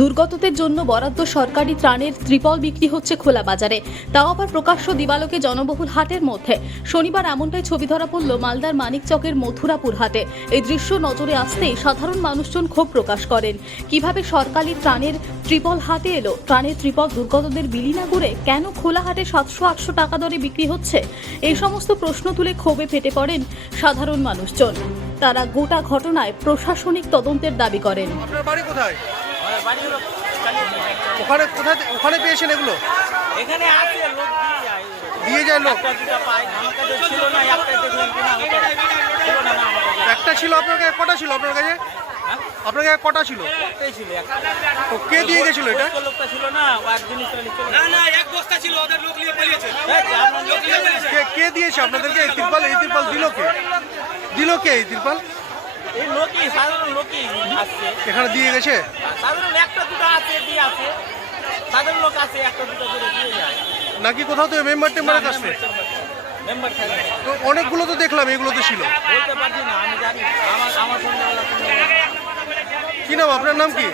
দুর্গতদের জন্য বরাদ্দ সরকারি ত্রাণের ত্রিপল বিক্রি হচ্ছে খোলা বাজারে, তাও আবার প্রকাশ্য দিবালোকে জনবহুল হাটের মধ্যে। শনিবার এমনটাই ছবি ধরা পড়ল মালদার মানিকচকের মথুরাপুর হাটে। এই দৃশ্য নজরে আসতেই সাধারণ মানুষজন ক্ষোভ প্রকাশ করেন। কিভাবে সরকারি ত্রাণের ত্রিপল হাতে এলো? ত্রাণের ত্রিপল দুর্গতদের বিলি না করে কেন খোলা হাটে 700-800 টাকা দরে বিক্রি হচ্ছে? এই সমস্ত প্রশ্ন তুলে ক্ষোভে ফেটে পড়েন সাধারণ মানুষজন। তারা গোটা ঘটনায় প্রশাসনিক তদন্তের দাবি করেন। আপনার বাড়ি কোথায়? ওখানে কোথায় ওখানে পেয়েছেন এগুলো? এখানে আছে লোক দিয়ে যায় লোক। দুটা পায়, আমার কাছে ছিল না, একটা দেখলাম কিনা ছিল না আমার কাছে। একটা ছিল আপনার কাছে? কটা ছিল আপনার কাছে? আপনার কাছে কটা ছিল? একটাই ছিল, একটা। তো কে দিয়ে গেছিল এটা? ওই লোকটা ছিল না, ও একদিন চলে চলে না না, এক বস্তা ছিল, ওদের লোক নিয়ে পালিয়েছে। আপনার লোক নিয়ে গেছে। কে দিয়েছে আপনাদেরকে এই ত্রিপল? এই ত্রিপল দিল কে? দিল কে এই ত্রিপল? এই লোকই, সাধারণ লোকই আসছে। এখানে দিয়ে গেছে? সাধারণ একটা দুটো আছে, দিয়ে আছে। সাধারণ লোক আছে, একটা দুটো করে দিয়ে যায়। নাকি কোথাও তো মেম্বার টেম্বারের কাছে? মেম্বার থাকে না। তো অনেকগুলো তো দেখলাম, এগুলো তো ছিল। বলতে পারছি না, আমি জানি না। আমার সন্ধ্যাবেলা কি নাম আপনার? নাম কি?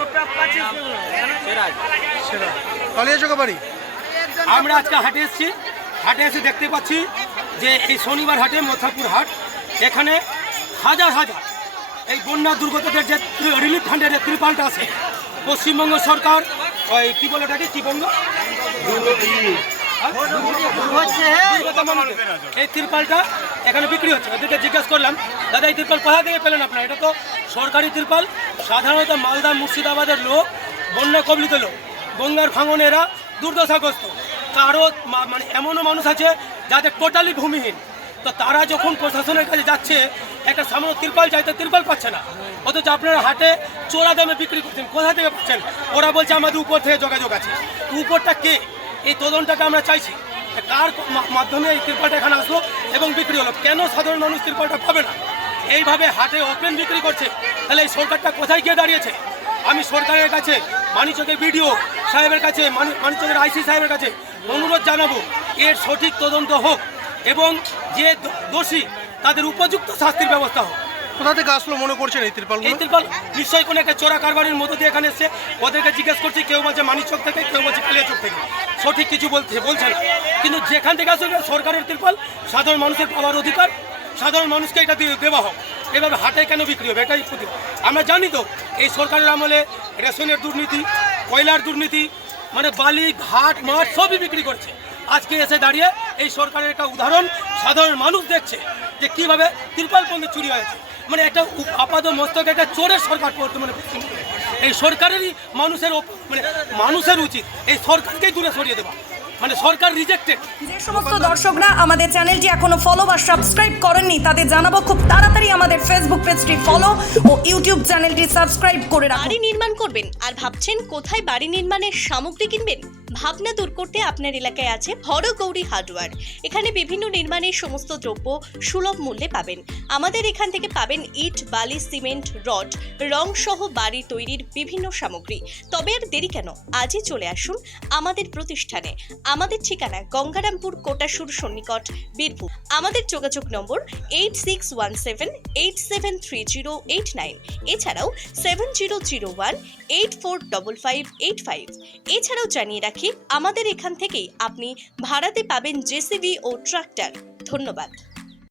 সেরাজ। সেরা কালিয়াচকা বাড়ি। আমরা আজকে হাটে এসেছি। হাটে এসে দেখতে পাচ্ছি যে এই শনিবার হাটে মথুরাপুর হাট, এখানে হাজার হাজার এই বন্যা দুর্গতদের যে রিলিফ ফান্ডের যে ত্রিপালটা আছে, পশ্চিমবঙ্গ সরকার ওই কি বলে ওটাকে, কি বঙ্গ এই ত্রিপালটা এখানে বিক্রি হচ্ছে। ওদেরকে জিজ্ঞেস করলাম, দাদা এই ত্রিপাল কোথা থেকে পেলেন আপনারা? এটা তো সরকারি ত্রিপাল। সাধারণত মালদা মুর্শিদাবাদের লোক, বন্যা কবলিত লোক, গঙ্গার ভাঙনেরা দুর্দশাগ্রস্ত। কারো মানে এমনও মানুষ আছে যাদের টোটালি ভূমিহীন। তো তারা যখন প্রশাসনের কাছে যাচ্ছে, একটা সামান্য ত্রিপাল চাইতে ত্রিপাল পাচ্ছে না, অথচ আপনারা হাটে চোরা দামে বিক্রি করছেন। কোথা থেকে পাচ্ছেন? ওরা বলছে আমাদের উপর থেকে যোগাযোগ আছে। উপরটা কে? এই তদন্তটাকে আমরা চাইছি। কার মাধ্যমে এই ত্রিপালটা এখানে আসলো এবং বিক্রি হলো? কেন সাধারণ মানুষ ত্রিপালটা পাবে না? এইভাবে হাটে ওপেন বিক্রি করছে। তাহলে এই সরকারটা কোথায় গিয়ে দাঁড়িয়েছে? আমি সরকারের কাছে, মানিকচকের বিডিও সাহেবের কাছে, মানিকচকের আইসি সাহেবের কাছে অনুরোধ জানাবো, এর সঠিক তদন্ত হোক এবং যে দোষী তাদের উপযুক্ত শাস্তির ব্যবস্থা হোক। কোথা থেকে আসলো মনে করছেন এই ত্রিপল? এই ত্রিপাল নিশ্চয়ই কোনো একটা চোরা কারবারের মধ্যে দিয়ে এখানে এসছে। ওদেরকে জিজ্ঞেস করছি, কেউ বলছে মানিকচক থেকে, কেউ বলছে কালিয়াচক থেকে। সঠিক কিছু বলছে না। কিন্তু যেখান থেকে আসলে সরকারের ত্রিপাল, সাধারণ মানুষের পাওয়ার অধিকার, সাধারণ মানুষকে এটা দেওয়া হোক। এভাবে হাটে কেন বিক্রি হবে? এটাই প্রতিবাদ। আমরা জানি তো এই সরকারের আমলে রেশনের দুর্নীতি, কয়লার দুর্নীতি, মানে বালি ঘাট মাঠ সবই বিক্রি করছে। আজকে এসে দাঁড়িয়ে এই সরকারের একটা উদাহরণ সাধারণ মানুষ দেখছে যে কীভাবে ত্রিপাল পণ্যে চুরি হয়েছে। মানে একটা আপাত মস্তকে একটা চোরের সরকার মানে এই সরকারেরই মানুষের উচিত এই সরকারকেই দূরে সরিয়ে দেওয়া। মানে সরকার রিজেক্টেড। যে সমস্ত দর্শকরা আমাদের চ্যানেলটি এখনো ফলো বা সাবস্ক্রাইব করেননি, তাদের জানাবো খুব তাড়াতাড়ি আমাদের ফেসবুক পেজটি ফলো ও ইউটিউব চ্যানেলটি সাবস্ক্রাইব করে রাখুন। বাড়ি নির্মাণ করবেন আর ভাবছেন কোথায় বাড়ি নির্মাণের সামগ্রী কিনবেন? ভাবনা দূর করতে আপনার এলাকায় আছে হরগৌরী হার্ডওয়্যার। এখানে বিভিন্ন নির্মাণের সমস্ত দ্রব্য সুলভ মূল্যে পাবেন। আমাদের এখান থেকে পাবেন ইট, বালি, সিমেন্ট, রড, রং সহ বাড়ি তৈরির বিভিন্ন সামগ্রী। তবে আর দেরি কেন? আজই চলে আসুন আমাদের প্রতিষ্ঠানে। আমাদের ঠিকানা গঙ্গারামপুর, কোটাসুর সন্নিকট, বীরভূম। আমাদের যোগাযোগ নম্বর 8617873089, এছাড়াও 7001845585। এছাড়াও জানিয়ে রাখি, আমাদের এখান থেকেই আপনি ভাড়াতে পাবেন জেসিবি ও ট্রাক্টর। ধন্যবাদ।